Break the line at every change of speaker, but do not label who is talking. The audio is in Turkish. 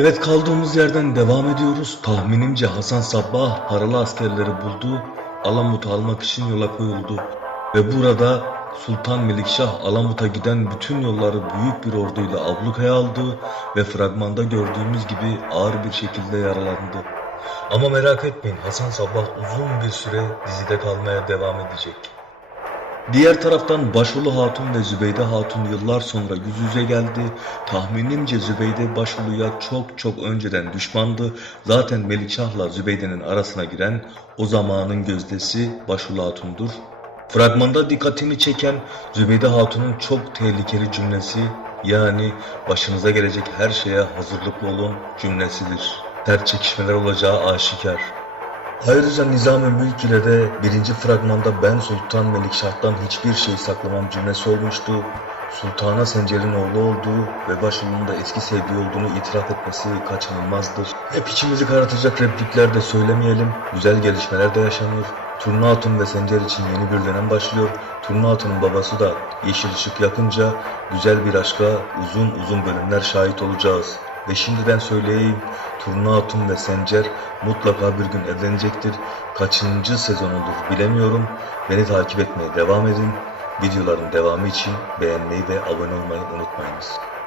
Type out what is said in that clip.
Evet kaldığımız yerden devam ediyoruz. Tahminimce Hasan Sabbah paralı askerleri buldu. Alamut'u almak için yola koyuldu. Ve burada Sultan Melikşah Alamut'a giden bütün yolları büyük bir orduyla ablukaya aldı ve fragmanda gördüğümüz gibi ağır bir şekilde yaralandı. Ama merak etmeyin Hasan Sabbah uzun bir süre dizide kalmaya devam edecek. Diğer taraftan Başulu Hatun ve Zübeyde Hatun yıllar sonra yüz yüze geldi. Tahminimce Zübeyde Başulu'ya çok çok önceden düşmandı. Zaten Melikşah'la Zübeyde'nin arasına giren o zamanın gözdesi Başulu Hatun'dur. Fragmanda dikkatimi çeken Zübeyde Hatun'un çok tehlikeli cümlesi yani başınıza gelecek her şeye hazırlıklı olun cümlesidir. Sert çekişmeler olacağı aşikar. Ayrıca Nizam-ı de birinci fragmanda ben Sultan Melikşah'tan hiçbir şey saklamam cümlesi olmuştu. Sultana Sencer'in oğlu olduğu ve başının da eski sevdiği olduğunu itiraf etmesi kaçınılmazdır. Hep içimizi karartacak replikler de söylemeyelim. Güzel gelişmeler de yaşanıyor. Turna Hatun ve Sencer için yeni bir dönem başlıyor. Turna Hatun'un babası da yeşil ışık yakınca güzel bir aşka uzun uzun bölümler şahit olacağız. Ve şimdiden söyleyeyim, Turna Hatun ve Sencer mutlaka bir gün evlenecektir. Kaçıncı sezon olur bilemiyorum. Beni takip etmeye devam edin. Videoların devamı için beğenmeyi ve abone olmayı unutmayınız.